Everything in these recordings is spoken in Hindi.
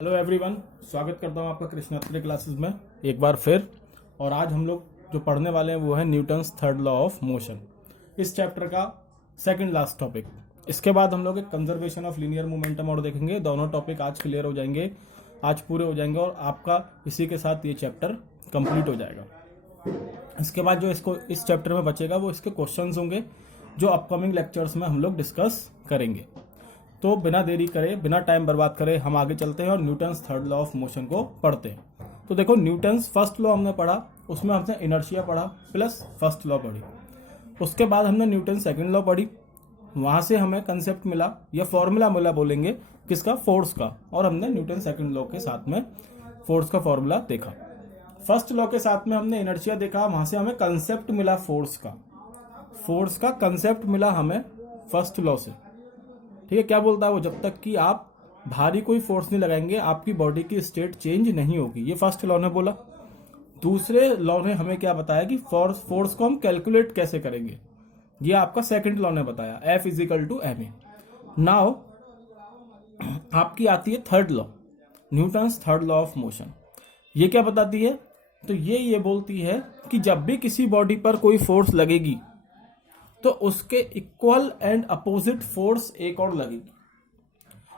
हेलो एवरीवन, स्वागत करता हूँ आपका कृष्णात्री क्लासेस में एक बार फिर। और आज हम लोग जो पढ़ने वाले हैं वो है Newton's third law of motion, इस चैप्टर का सेकंड लास्ट टॉपिक। इसके बाद हम लोग एक कंजर्वेशन ऑफ लीनियर मोमेंटम और देखेंगे। दोनों टॉपिक आज क्लियर हो जाएंगे, आज पूरे हो जाएंगे और आपका इसी के साथ ये चैप्टर कंप्लीट हो जाएगा। इसके बाद जो इसको इस चैप्टर में बचेगा वो इसके क्वेश्चंस होंगे जो अपकमिंग लेक्चर्स में हम लोग डिस्कस करेंगे। तो बिना देरी करे, बिना टाइम बर्बाद करे हम आगे चलते हैं और Newton's third law of motion को पढ़ते हैं। तो देखो, न्यूटन्स फर्स्ट लॉ हमने पढ़ा, उसमें हमने इनर्शिया पढ़ा प्लस फर्स्ट लॉ पढ़ी। उसके बाद हमने न्यूटन सेकंड लॉ पढ़ी, वहां से हमें कंसेप्ट मिला या फॉर्मूला मिला, बोलेंगे किसका, फोर्स का। और हमने न्यूटन सेकंड लॉ के साथ में फोर्स का फॉर्मूला देखा। फर्स्ट लॉ के साथ में हमने इनर्शिया देखा, वहां से हमें कंसेप्ट मिला फोर्स का। फोर्स का कंसेप्ट मिला हमें फर्स्ट लॉ से। ठीक है, क्या बोलता है वो, जब तक कि आप भारी कोई फोर्स नहीं लगाएंगे आपकी बॉडी की स्टेट चेंज नहीं होगी, ये फर्स्ट लॉ ने बोला। दूसरे लॉ ने हमें क्या बताया कि फोर्स को हम कैलकुलेट कैसे करेंगे, ये आपका सेकंड लॉ ने बताया, F = ma। नाउ आपकी आती है third law, Newton's third law of motion. ये क्या बताती है, तो ये बोलती है कि जब भी किसी बॉडी पर कोई फोर्स लगेगी तो उसके इक्वल एंड अपोजिट फोर्स एक और लगेगी।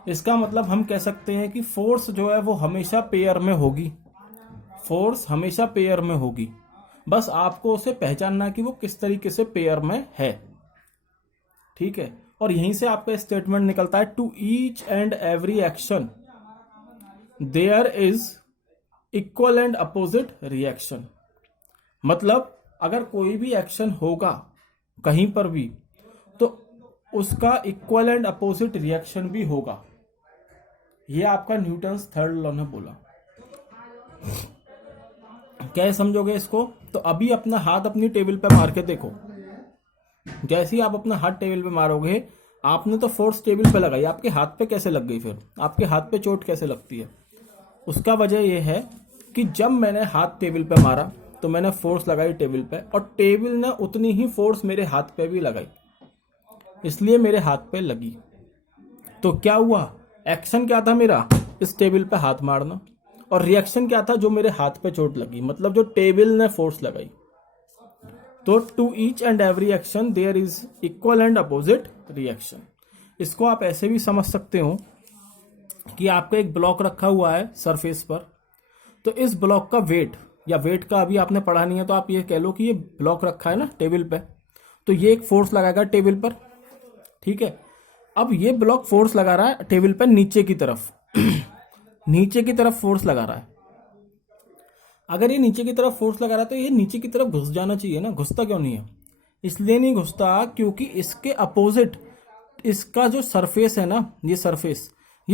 इसका मतलब हम कह सकते हैं कि फोर्स जो है वो हमेशा पेयर में होगी, फोर्स हमेशा पेयर में होगी। बस आपको उसे पहचानना कि वो किस तरीके से पेयर में है। ठीक है, और यहीं से आपका स्टेटमेंट निकलता है, to each and every action there is equal and opposite reaction. मतलब अगर कोई भी एक्शन होगा कहीं पर भी तो उसका इक्वल एंड अपोजिट रिएक्शन भी होगा। ये आपका न्यूटन्स थर्ड लॉ ने बोला। क्या समझोगे इसको, तो अभी अपना हाथ अपनी टेबल पे मार के देखो। जैसे ही आप अपना हाथ टेबल पे मारोगे, आपने तो फोर्स टेबल पे लगाई, आपके हाथ पे कैसे लग गई, फिर आपके हाथ पे चोट कैसे लगती है। उसका वजह यह है कि जब मैंने हाथ टेबल पे मारा तो मैंने फोर्स लगाई टेबल पे, और टेबल ने उतनी ही फोर्स मेरे हाथ पे भी लगाई, इसलिए मेरे हाथ पे लगी। तो क्या हुआ, एक्शन क्या था मेरा, इस टेबल पे हाथ मारना, और रिएक्शन क्या था, जो मेरे हाथ पे चोट लगी, मतलब जो टेबल ने फोर्स लगाई। तो to each and every action there is equal and opposite reaction. इसको आप ऐसे भी समझ सकते हो कि आपका एक ब्लॉक रखा हुआ है सरफेस पर, तो इस ब्लॉक का वेट, या वेट का अभी आपने पढ़ा नहीं है तो आप ये कह लो कि ये ब्लॉक रखा है ना टेबल पे, तो ये एक फोर्स लगाएगा टेबल पर। ठीक है, अब ये ब्लॉक फोर्स लगा रहा है टेबल पे नीचे की तरफ नीचे की तरफ फोर्स लगा रहा है। अगर ये नीचे की तरफ फोर्स लगा रहा है तो ये नीचे की तरफ घुस जाना चाहिए ना, घुसता क्यों नहीं है, इसलिए नहीं घुसता क्योंकि इसके अपोजिट इसका जो सरफेस है ना, ये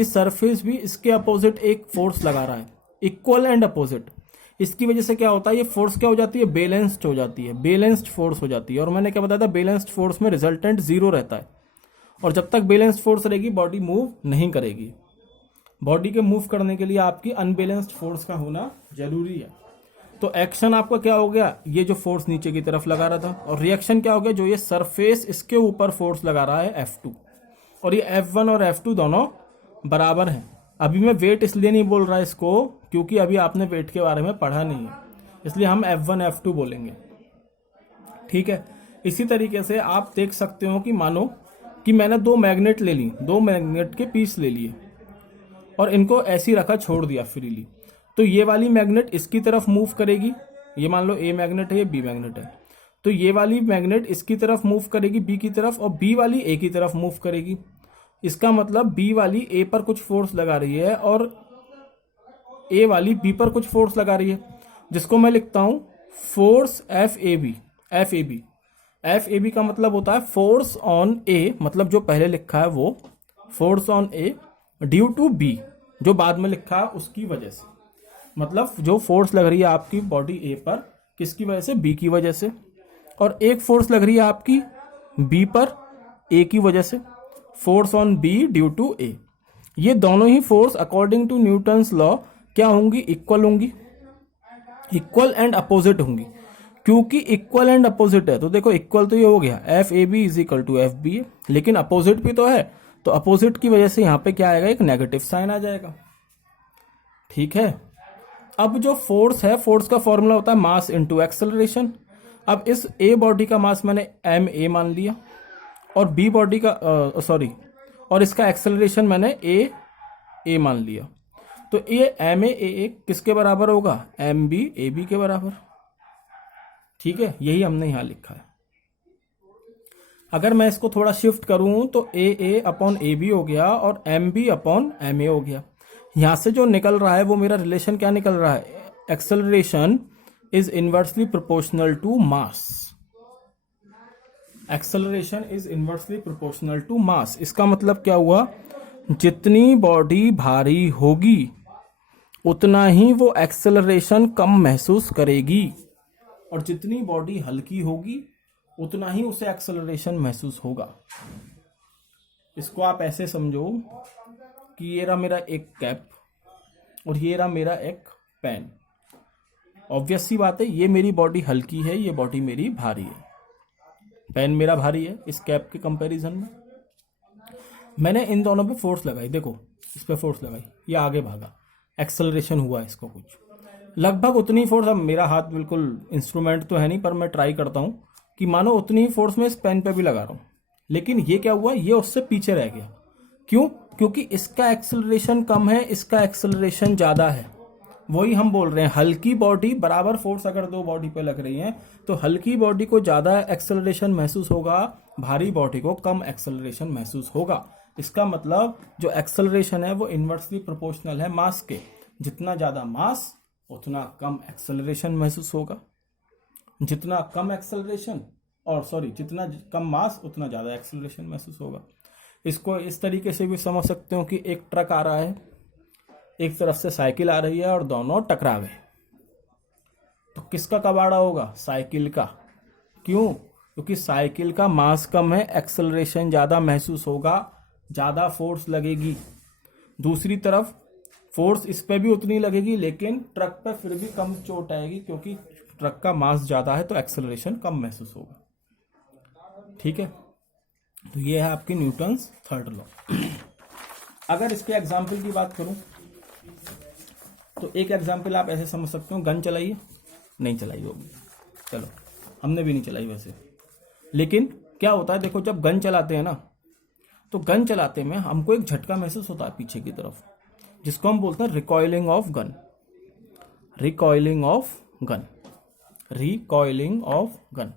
सरफेस भी इसके अपोजिट एक फोर्स लगा रहा है, इक्वल एंड अपोजिट। इसकी वजह से क्या होता है, ये फोर्स क्या हो जाती है, बैलेंस्ड हो जाती है, बैलेंस्ड फोर्स हो जाती है। और मैंने क्या बताया था, बैलेंस्ड फोर्स में रिजल्टेंट 0 रहता है, और जब तक बैलेंस्ड फोर्स रहेगी बॉडी मूव नहीं करेगी। बॉडी के मूव करने के लिए आपकी अनबैलेंस्ड फोर्स का होना जरूरी है। तो एक्शन आपका क्या हो गया, ये जो फोर्स नीचे की तरफ लगा रहा था, और रिएक्शन क्या हो गया, जो ये सरफेस इसके ऊपर फोर्स लगा रहा है F2, और ये F1 और F2 दोनों बराबर हैं। अभी मैं वेट इसलिए नहीं बोल रहा इसको क्योंकि अभी आपने वेट के बारे में पढ़ा नहीं है, इसलिए हम F1 F2 बोलेंगे। ठीक है, इसी तरीके से आप देख सकते हो कि मानो कि मैंने 2 मैग्नेट ले ली, 2 मैग्नेट के पीस ले लिए और इनको ऐसे ही रखा, छोड़ दिया फ्रीली, तो ये वाली मैग्नेट इसकी तरफ मूव करेगी। ये मान लो A मैग्नेट है, ये B मैग्नेट है, तो ये वाली मैग्नेट इसकी तरफ मूव करेगी B की तरफ, और B वाली A की तरफ मूव करेगी। इसका मतलब B वाली A पर कुछ फोर्स लगा रही है और A वाली B पर कुछ फोर्स लगा रही है, जिसको मैं लिखता हूं फोर्स FAB का मतलब होता है फोर्स ऑन A, मतलब जो पहले लिखा है वो force on A due to B, जो बाद में लिखा है उसकी वजह से। मतलब जो फोर्स लग रही है आपकी बॉडी A पर, किसकी वजह से, B की वजह से। और एक फोर्स लग रही है आपकी B पर A की वजह से, force on B due to A। ये दोनों ही force according to Newton's law क्या होंगी, इक्वल होंगी, इक्वल एंड अपोजिट होंगी। क्योंकि इक्वल एंड अपोजिट है तो देखो, इक्वल तो ये हो गया FAB = FBA, लेकिन अपोजिट भी तो है, तो अपोजिट की वजह से यहाँ पे क्या आएगा, एक नेगेटिव साइन आ जाएगा। ठीक है। अब जो फोर्स है, फोर्स का फॉर्मूला होता है मास इनटू एक्सेलरेशन। अब इस ए बॉडी का मास मैंने एम ए मान लिया, और बी बॉडी का और इसका एक्सेलरेशन मैंने ए मान लिया। तो ये एम ए किसके बराबर होगा? एम बी ए बी के बराबर। ठीक है, यही हमने यहां लिखा है। अगर मैं इसको थोड़ा शिफ्ट करूं तो ए अपॉन ए बी हो गया और M B upon M A हो गया। यहां से जो निकल रहा है वो मेरा रिलेशन क्या निकल रहा है? Acceleration is inversely proportional to mass. Acceleration is inversely proportional to mass. इसका मतलब क्या हुआ? जितनी बॉडी भारी होगी उतना ही वो एक्सेलरेशन कम महसूस करेगी, और जितनी बॉडी हल्की होगी उतना ही उसे एक्सेलरेशन महसूस होगा। इसको आप ऐसे समझो कि ये रहा मेरा एक कैप और ये रहा मेरा एक पेन। ऑब्वियस सी बात है, ये मेरी बॉडी हल्की है, ये बॉडी मेरी भारी है। पेन मेरा भारी है इस कैप के कंपैरिजन में। मैंने इन दोनों पे फोर्स लगाई, देखो इस पे फोर्स लगाई, ये आगे भागा, एक्सेलरेशन हुआ इसको कुछ लगभग उतनी फोर्स। अब मेरा हाथ बिल्कुल इंस्ट्रूमेंट तो है नहीं, पर मैं ट्राई करता हूं कि मानो उतनी ही फोर्स मैं इस पेन पे भी लगा रहा हूं, लेकिन ये क्या हुआ? ये उससे पीछे रह गया। क्यों? क्योंकि इसका एक्सेलरेशन कम है, इसका एक्सेलरेशन ज्यादा है। वही हम बोल रहे हैं, हल्की बॉडी बराबर फोर्स अगर दो बॉडी पे लग रही है तो हल्की बॉडी को ज्यादा एक्सेलरेशन महसूस होगा, भारी बॉडी को कम एक्सेलरेशन महसूस होगा। इसका मतलब जो एक्सेलरेशन है वो इनवर्सली प्रोपोर्शनल है मास के। जितना ज्यादा मास उतना कम एक्सेलरेशन महसूस होगा। जितना कम एक्सेलरेशन जितना कम मास उतना ज्यादा एक्सेलरेशन महसूस होगा। इसको इस तरीके से भी समझ सकते हो कि एक ट्रक आ रहा है, एक तरफ से साइकिल आ रही है और दोनों टकरा गए, तो किसका कबाड़ा होगा? साइकिल का। क्यों? क्योंकि साइकिल का मास कम है, एक्सेलरेशन ज्यादा महसूस होगा, ज्यादा फोर्स लगेगी। दूसरी तरफ फोर्स इस पे भी उतनी लगेगी, लेकिन ट्रक पे फिर भी कम चोट आएगी, क्योंकि ट्रक का मास ज्यादा है तो एक्सेलरेशन कम महसूस होगा। ठीक है, तो ये है आपकी न्यूटन्स थर्ड लॉ। अगर इसके एग्जाम्पल की बात करूं तो एक एग्जाम्पल आप ऐसे समझ सकते हो, गन चलाइए, नहीं चलाई होगी, चलो हमने भी नहीं चलाई वैसे, लेकिन क्या होता है देखो, जब गन चलाते हैं ना तो गन चलाते में हमको एक झटका महसूस होता है पीछे की तरफ, जिसको हम बोलते हैं recoiling of gun. Recoiling of gun, recoiling of gun,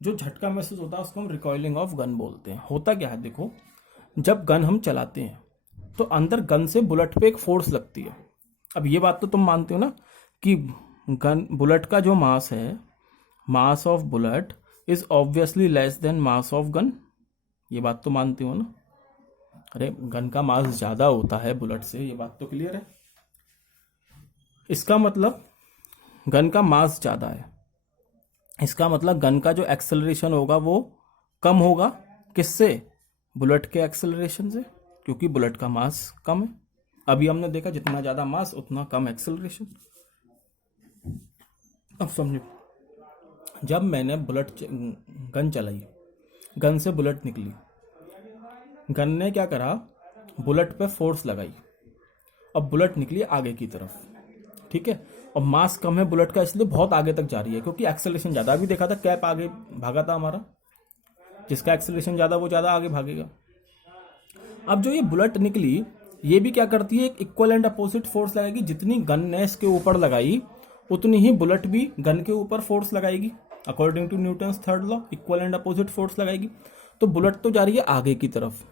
जो झटका महसूस होता है उसको हम रिकॉइलिंग ऑफ गन बोलते हैं। होता क्या है देखो, जब गन हम चलाते हैं तो अंदर गन से बुलेट पे एक फोर्स लगती है। अब ये बात तो तुम मानते हो ना कि गन बुलेट का जो मास है, mass of bullet is obviously less then mass of gun. ये बात तो मानते हो ना? अरे गन का मास ज्यादा होता है बुलेट से, ये बात तो क्लियर है। इसका मतलब गन का मास ज्यादा है, इसका मतलब गन का जो एक्सेलरेशन होगा वो कम होगा। किससे? बुलेट के एक्सेलरेशन से, क्योंकि बुलेट का मास कम है। अभी हमने देखा जितना ज्यादा मास उतना कम एक्सेलरेशन। अब समझो, जब मैंने गन चलाई, गन से बुलेट निकली, गन ने क्या करा? बुलेट पे फोर्स लगाई, अब बुलेट निकली आगे की तरफ। ठीक है, और मास कम है बुलेट का, इसलिए बहुत आगे तक जा रही है, क्योंकि एक्सेलरेशन ज्यादा। अभी देखा था कैप आगे भागा था हमारा, जिसका एक्सेलरेशन ज्यादा वो ज्यादा आगे भागेगा। अब जो ये बुलेट निकली, ये भी क्या करती है? एक इक्वल एंड अपोजिट फोर्स लगाएगी। जितनी गन ने इसके ऊपर लगाई उतनी ही बुलेट भी गन के ऊपर फोर्स लगाएगी, according to Newton's third law. Equal and opposite force लगाएगी, तो बुलेट तो जा रही है आगे की तरफ।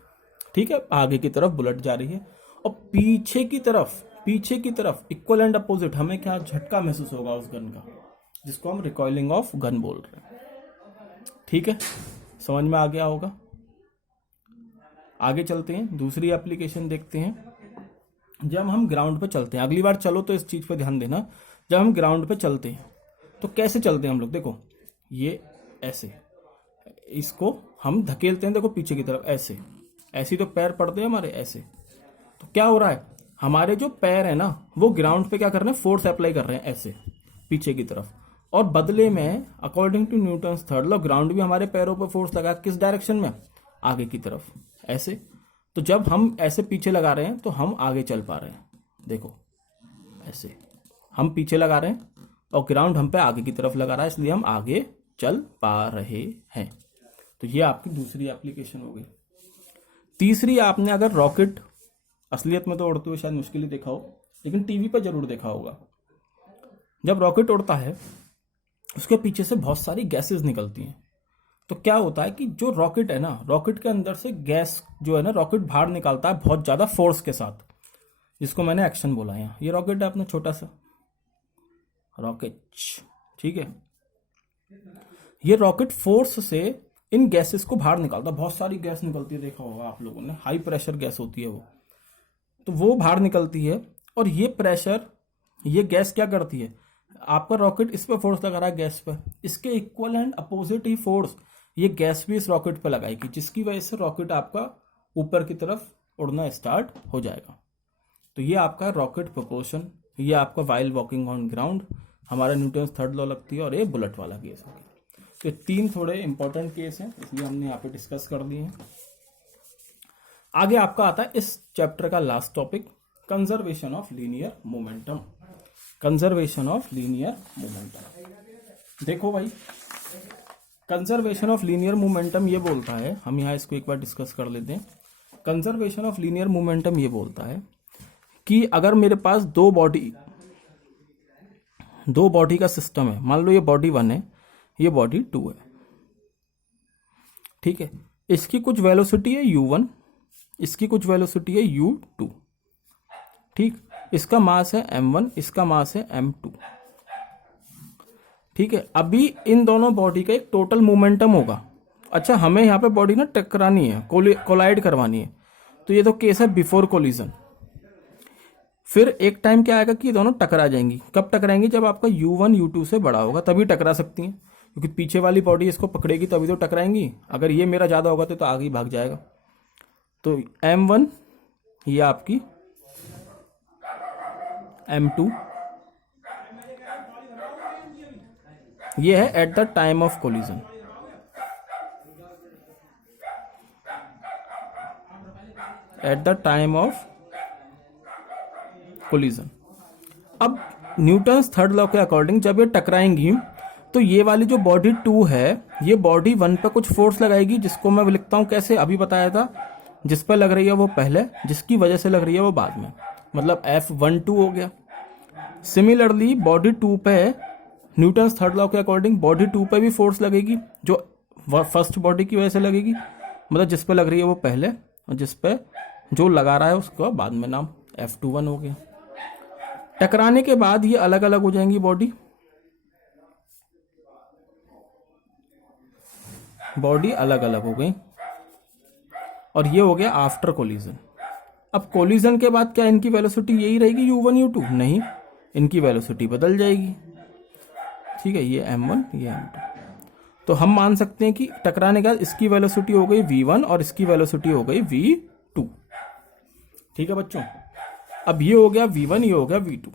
ठीक है, आगे की तरफ बुलेट जा रही है, और पीछे की तरफ इक्वल एंड अपोजिट हमें क्या झटका महसूस होगा उस गन का, जिसको हम रिकॉइलिंग ऑफ गन बोल रहे हैं। ठीक है, समझ में आ गया होगा। आगे चलते हैं, दूसरी एप्लीकेशन देखते हैं। जब हम ग्राउंड पे चलते हैं, अगली बार चलो तो इस चीज पे ध्यान देना, जब हम ग्राउंड पे चलते हैं तो कैसे चलते हैं हम लोग? देखो ये ऐसे, इसको हम धकेलते हैं, देखो पीछे की तरफ ऐसे, ऐसे तो पैर पड़ते हैं हमारे ऐसे। तो क्या हो रहा है? हमारे जो पैर है ना वो ग्राउंड पे क्या कर रहे हैं? फोर्स अप्लाई कर रहे हैं ऐसे पीछे की तरफ, और बदले में according to Newton's third law ground भी हमारे पैरों पर फोर्स लगा, किस डायरेक्शन में? आगे की तरफ, ऐसे। तो जब हम ऐसे पीछे लगा रहे हैं तो हम आगे चल पा रहे हैं। देखो ऐसे हम पीछे लगा रहे हैं और ग्राउंड हम पे आगे की तरफ लगा रहा है, इसलिए हम आगे चल पा रहे हैं। तो ये आपकी दूसरी एप्लीकेशन हो गई। तीसरी, आपने अगर रॉकेट, असलियत में तो उड़ते हुए शायद मुश्किल ही देखा हो, लेकिन टीवी पर जरूर देखा होगा। जब रॉकेट उड़ता है उसके पीछे से बहुत सारी गैसेस निकलती हैं। तो क्या होता है कि जो रॉकेट है ना, रॉकेट के अंदर से गैस जो है ना, रॉकेट बाहर निकालता है बहुत ज्यादा फोर्स के साथ, जिसको मैंने एक्शन बोला है। ये रॉकेट है अपना छोटा सा रॉकेट, ठीक है। ये रॉकेट फोर्स से इन गैसेस को बाहर निकालता है, बहुत सारी गैस निकलती है, देखा होगा आप लोगों ने, हाई प्रेशर गैस होती है वो। तो वो बाहर निकलती है और ये प्रेशर, ये गैस क्या करती है, आपका रॉकेट इस पर फोर्स लगा रहा है गैस पर, इसके equal and opposite he force ये गैस भी इस रॉकेट पर लगाएगी, जिसकी वजह से रॉकेट आपका ऊपर की तरफ उड़ना स्टार्ट हो जाएगा। तो ये आपका रॉकेट प्रोपोर्शन, ये आपका वाइल वॉकिंग ऑन ग्राउंड, हमारा न्यूटन्स थर्ड लॉ लगती है, और ये बुलेट वाला केस हो गया। तो ये तीन थोड़े इंपॉर्टेंट केस हैं, इसलिए हमने यहाँ पे डिस्कस कर दिए हैं। आगे आपका आता है इस चैप्टर का last topic, conservation of linear momentum. Conservation of linear momentum. देखो भाई, कंजर्वेशन ऑफ लीनियर मोमेंटम ये बोलता है, हम यहाँ इसको एक बार डिस्कस कर लेते हैं। कंजर्वेशन ऑफ लीनियर मोमेंटम ये बोलता है कि अगर मेरे पास दो बॉडी का सिस्टम है, मान लो ये बॉडी 1 है, ये बॉडी 2 है, ठीक है। इसकी कुछ वेलोसिटी है u1, इसकी कुछ वेलोसिटी है u2, ठीक। इसका मास है m1, इसका मास है m2, ठीक है। अभी इन दोनों बॉडी का एक टोटल मोमेंटम होगा। अच्छा, हमें यहाँ पे बॉडी ना टकरानी है, कोलाइड करवानी है, तो ये तो केस है बिफोर कोलिजन। फिर एक टाइम क्या आएगा कि ये दोनों टकरा जाएंगी। कब टकराएंगी? जब आपका u1 u2 से बड़ा होगा, तभी टकरा सकती हैं, क्योंकि पीछे वाली बॉडी इसको पकड़ेगी तभी तो टकराएंगी। अगर ये मेरा ज़्यादा होगा तो आगे ही भाग जाएगा। तो m1 ये आपकी m2 ये है at the time of collision. At the time of collision. अब न्यूटन्स थर्ड लॉ के अकॉर्डिंग जब ये टकराएंगी तो ये वाली जो बॉडी 2 है ये बॉडी 1 पे कुछ फोर्स लगाएगी, जिसको मैं लिखता हूं कैसे, अभी बताया था। जिस पर लग रही है वो पहले, जिसकी वजह से लग रही है वो बाद में, मतलब F12 हो गया। सिमिलरली बॉडी 2 पे न्यूटन्स थर्ड लॉ के अकॉर्डिंग बॉडी 2 पे भी फोर्स लगेगी, जो फर्स्ट बॉडी की वजह से लगेगी, मतलब जिस पे लग रही है वो पहले, और जिस पे जो लगा रहा है उसका बाद में नाम F21 हो गया। टकराने के बाद ये अलग अलग हो जाएंगी बॉडी अलग अलग हो गई, और ये हो गया आफ्टर कोलिजन। अब कोलिजन के बाद क्या इनकी वेलोसिटी यही रहेगी u1 u2? नहीं, इनकी वेलोसिटी बदल जाएगी, ठीक है। ये m1 ये m2। तो हम मान सकते हैं कि टकराने के बाद इसकी वेलोसिटी हो गई v1 और इसकी वेलोसिटी हो गई v2, ठीक है बच्चों। अब ये हो गया v1, ये हो गया v2।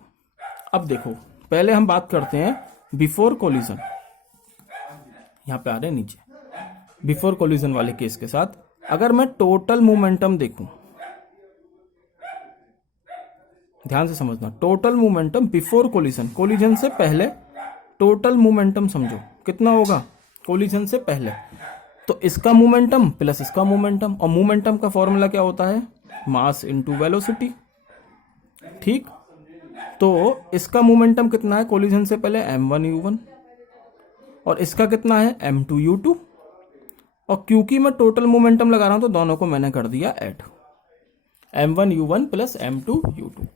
अब देखो, पहले हम बात करते हैं बिफोर कोलिजन, यहां पे आ रहे हैं नीचे, बिफोर कोलिजन वाले केस के साथ। अगर मैं टोटल मोमेंटम देखूं, ध्यान से समझना, total momentum before collision, collision से पहले टोटल मोमेंटम समझो कितना होगा कोलिजन से पहले। तो इसका मोमेंटम प्लस इसका मोमेंटम, और मोमेंटम का फॉर्मूला क्या होता है? मास इनटू वेलोसिटी, ठीक। तो इसका मोमेंटम कितना है कोलिजन से पहले? m1 u1, और इसका कितना है? m2 u2। और क्योंकि मैं टोटल मोमेंटम लगा रहा हूं तो दोनों को मैंने कर दिया add, m1 u1 plus m2 u2।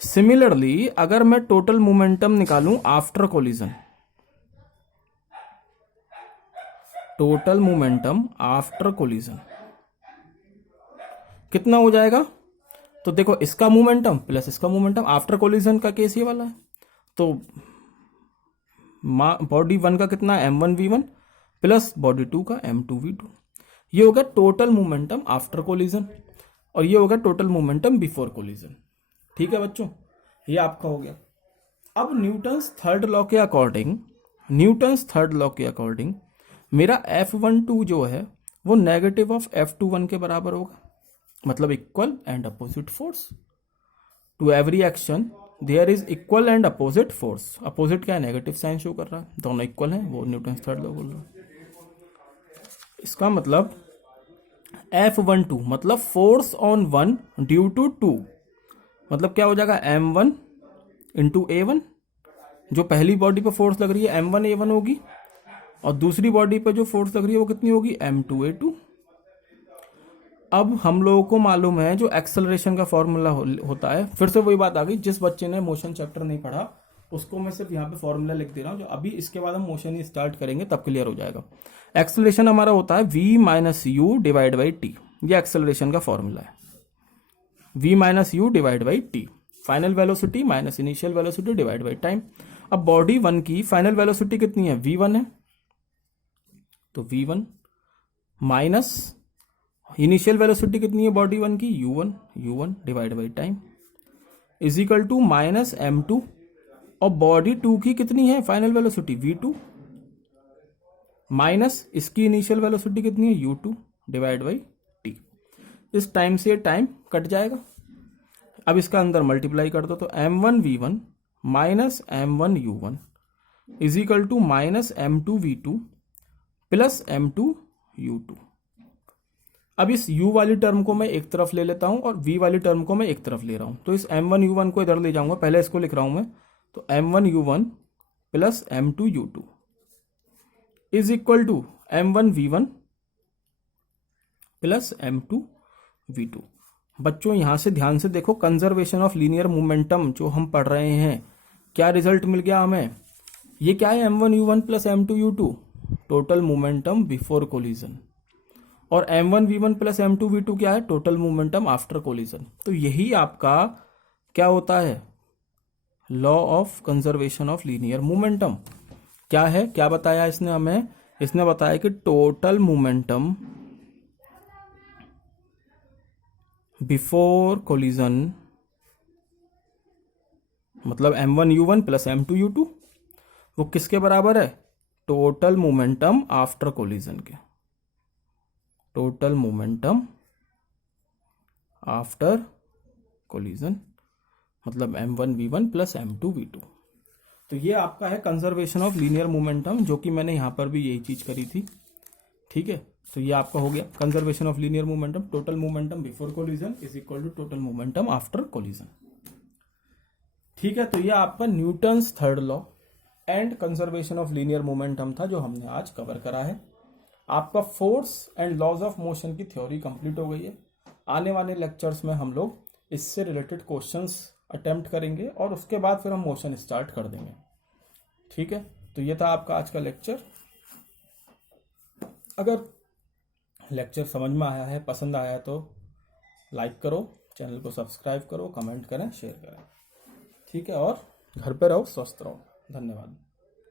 Similarly अगर मैं टोटल मोमेंटम निकालूं after collision, total momentum after collision कितना हो जाएगा? तो देखो, इसका मोमेंटम प्लस इसका मोमेंटम, आफ्टर कोलिजन का केस ये वाला है। तो बॉडी 1 का कितना? m1 v1 प्लस बॉडी 2 का m2 v2। ये होगा टोटल मोमेंटम आफ्टर कोलिजन, और ये होगा टोटल मोमेंटम बिफोर कोलिजन, ठीक है बच्चों। ये आपका हो गया। अब न्यूटन्स थर्ड लॉ के अकॉर्डिंग, न्यूटन्स थर्ड लॉ के अकॉर्डिंग मेरा F12 जो है वो नेगेटिव ऑफ F21 के बराबर होगा, मतलब equal and opposite force. To every action there is equal and opposite force. Opposite क्या है, नेगेटिव साइन शो कर रहा है, दोनों इक्वल हैं, वो न्यूटन थर्ड लॉ बोल रहा है। इसका मतलब F12 मतलब force on one due to two, मतलब क्या हो जाएगा M1 इंटू A1। जो पहली बॉडी पे फोर्स लग रही है M1 A1 होगी, और दूसरी बॉडी पे जो फोर्स लग रही है वो कितनी होगी M2 A2। अब हम लोगों को मालूम है जो एक्सेलरेशन का फॉर्मूला होता है, फिर से वही बात आ गई, जिस बच्चे ने मोशन चैप्टर नहीं पढ़ा उसको मैं सिर्फ यहाँ पे फॉर्मूला लिख दे रहा हूँ, जो अभी इसके बाद हम मोशन ही स्टार्ट करेंगे तब क्लियर हो जाएगा। एक्सेलरेशन हमारा होता है v minus you divide by T, ये एक्सेलरेशन का फॉर्मूला है, v minus you divide by T, final velocity minus initial velocity divide by time. अब बॉडी वन की फाइनल वेलोसिटी कितनी है, v1 है, तो v1 माइनस इनिशियल वेलोसिटी कितनी है बॉडी वन की, u1 divide by time is equal to minus m2, और बॉडी टू की कितनी है फाइनल वेलोसिटी v2 माइनस इसकी इनिशियल वेलोसिटी कितनी है u2 डिवाइड बाई टी। इस टाइम से टाइम कट जाएगा। अब इसका अंदर मल्टीप्लाई कर दो, तो m1 v1 minus m1 u1 is equal to minus m2 v2 plus m2 u2। अब इस u वाली टर्म को मैं एक तरफ ले लेता हूं और v वाली टर्म को मैं एक तरफ ले रहा हूं, तो इस m1 u1 को इधर ले जाऊंगा, पहले इसको लिख रहा हूं मैं, तो m1 u1 plus m2 u2 is equal to m1 v1 plus m2 v2। बच्चों यहां से ध्यान से देखो, कंजर्वेशन ऑफ लीनियर मोमेंटम जो हम पढ़ रहे हैं, क्या रिजल्ट मिल गया हमें, ये क्या है m1 u1 plus m2 u2, total momentum before collision, और m1 v1 plus m2 v2 क्या है, टोटल मोमेंटम आफ्टर कोलिजन। तो यही आपका क्या होता है, law of conservation of linear momentum. क्या है, क्या बताया इसने हमें, इसने बताया कि टोटल मोमेंटम बिफोर कोलिजन मतलब m1 u1 plus m2 u2 वो किसके बराबर है, टोटल मोमेंटम आफ्टर कोलिजन के, टोटल मोमेंटम आफ्टर कोलिजन मतलब m1 v1 plus m2 v2। तो ये आपका है कंजर्वेशन ऑफ लीनियर मोमेंटम, जो कि मैंने यहां पर भी यही चीज करी थी। ठीक है, तो ये आपका हो गया conservation of linear momentum, total momentum before collision is equal to total momentum after collision. ठीक है, तो ये आपका Newton's third law and conservation of linear momentum था जो हमने आज कवर करा है। आपका force and laws of motion की थ्योरी कंप्लीट हो गई है। आने वाले लेक्चर्स में हम लोग इससे रिलेटेड क्वेश्चंस अटेम्प्ट करेंगे और उसके बाद फिर हम मोशन स्टार्ट कर देंगे। ठीक है, तो ये था आपका आज का लेक्चर। अगर लेक्चर समझ में आया है, पसंद आया है, तो लाइक करो, चैनल को सब्सक्राइब करो, कमेंट करें, शेयर करें। ठीक है, और घर पे रहो, स्वस्थ रहो। धन्यवाद।